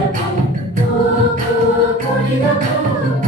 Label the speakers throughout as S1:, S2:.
S1: 「遠く遠く遠く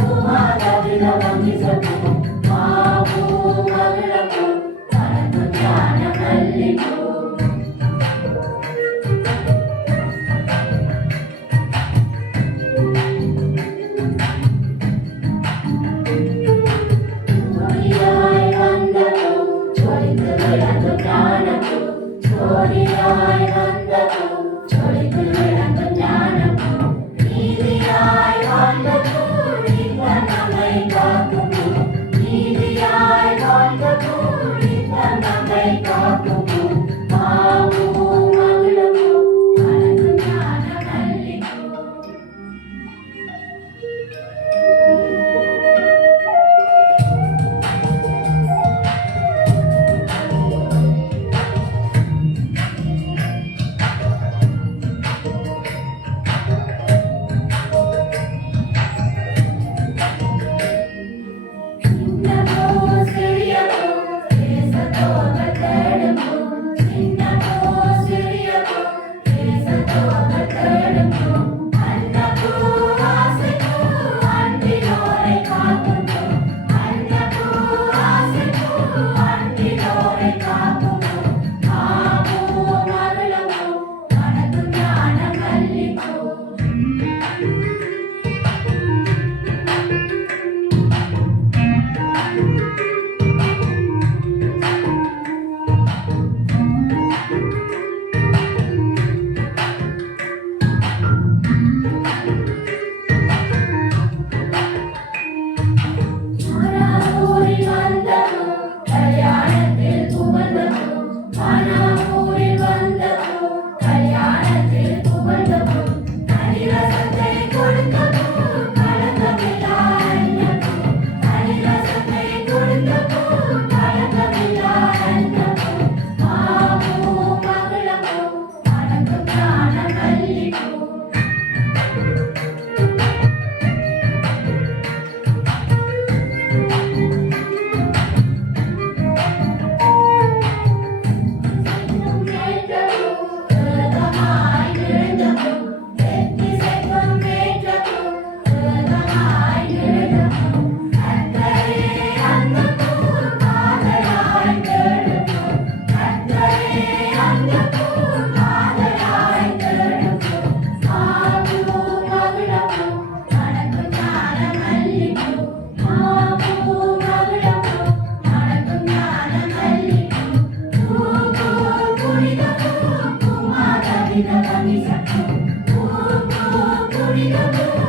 S1: freedom.